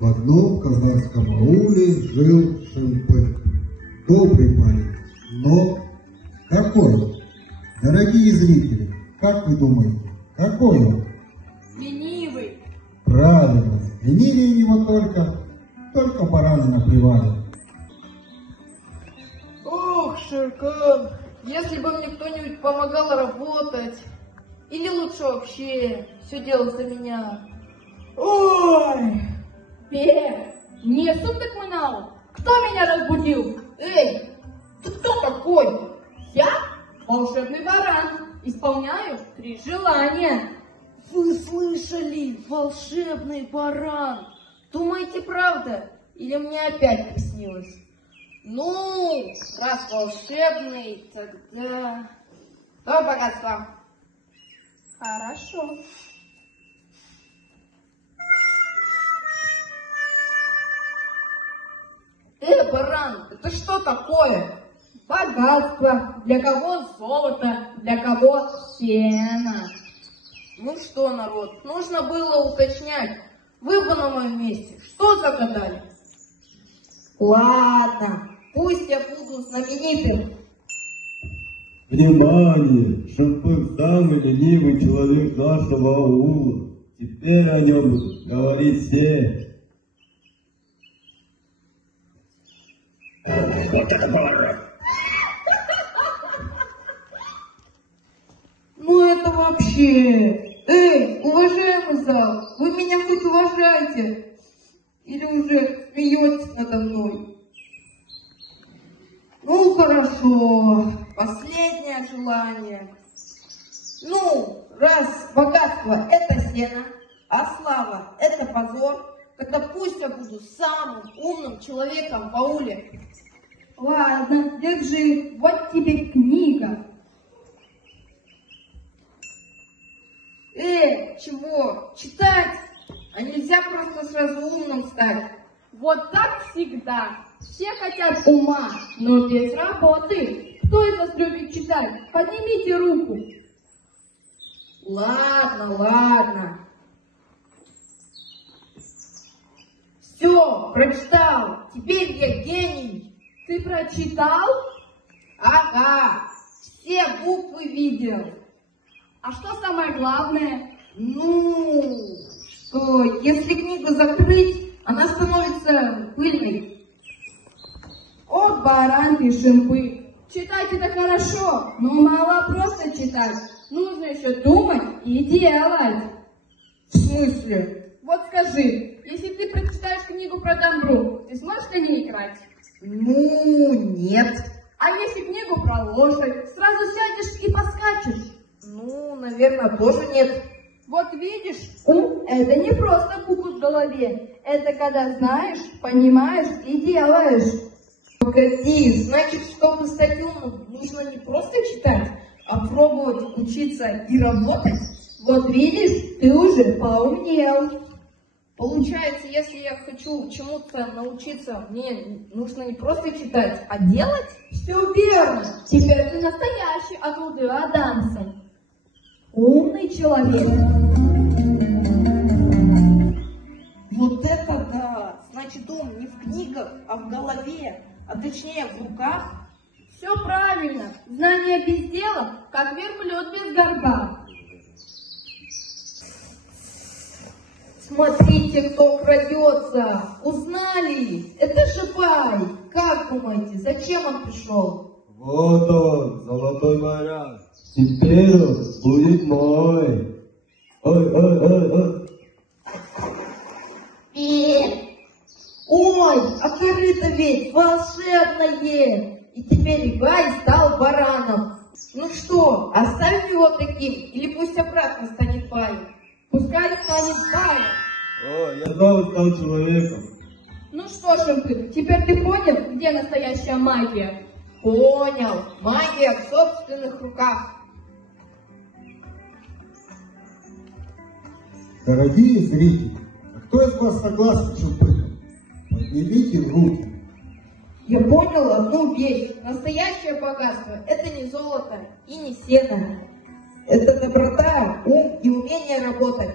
В одном казахском ауле жил Шимпык. Добрый парень, но какой? Дорогие зрители, как вы думаете, какой он? Ленивый. Правильно, ленивее его только бараны на привале. Ох, Ширкан, если бы мне кто-нибудь помогал работать, или лучше вообще все делать за меня. Ой! Не суток минало. Кто меня разбудил? Эй, ты кто такой? Я волшебный баран. Исполняю 3 желания. Вы слышали? Волшебный баран. Думаете, правда? Или мне опять приснилось? Ну, раз волшебный, тогда... Давай богатство. Хорошо. Баран, это что такое? Богатство. Для кого золото, для кого сено. Ну что, народ, нужно было уточнять. Вы бы на моем месте что загадали? Ладно, пусть я буду знаменитым. Внимание! Шимпык самый ленивый человек нашего аула. Теперь о нем говорит все. Ну это вообще... Эй, уважаемый зал, вы меня хоть уважаете? Или уже смеетесь надо мной? Ну хорошо, последнее желание. Ну, раз богатство это сено, а слава это позор, тогда пусть я буду самым умным человеком в ауле. Ладно, держи, вот тебе книга. Чего? Читать? А нельзя просто сразу умным стать? Вот так всегда. Все хотят ума, но без работы. Кто из вас любит читать? Поднимите руку. Ладно, ладно. Все, прочитал. Теперь я гений. Ты прочитал? Ага, все буквы видел. А что самое главное? Ну, что если книгу закрыть, она становится пыльной. О, баран ты, Шимпык. Читать это хорошо, но мало просто читать. Нужно еще думать и делать. В смысле? Вот скажи, если ты прочитаешь книгу про Домбру, ты сможешь коней крать? Ну, нет. А если книгу про лошадь, сразу сядешь и поскачешь? Ну, наверное, тоже нет. Вот видишь, ум – это не просто буквы в голове. Это когда знаешь, понимаешь и делаешь. Погоди, значит, чтобы стать умным, нужно не просто читать, а пробовать учиться и работать. Вот видишь, ты уже поумнел. Получается, если я хочу чему-то научиться, мне нужно не просто читать, а делать? Все верно. Теперь ты настоящий Акылды Адамсон. Умный человек. Вот это да! Значит, ум не в книгах, а в голове, а точнее в руках. Все правильно. Знание без дела, как верблюд без горба. Смотрите, кто крадется. Узнали? Это же Пай. Как думаете, зачем он пришел? Вот он, золотой баран. Теперь он будет мой. Ой. Ой, а корыто ведь волшебное. И теперь Пай стал бараном. Ну что, оставим его таким, или пусть обратно станет Паем? Пускай станет Паем. О, я снова стал человеком. Ну что, Шимпык, теперь ты понял, где настоящая магия? Понял. Магия в собственных руках. Дорогие зрители, а кто из вас согласен с Шимпыком? Поднимите руки. Я понял одну вещь. Настоящее богатство – это не золото и не сено. Это доброта, ум и умение работать.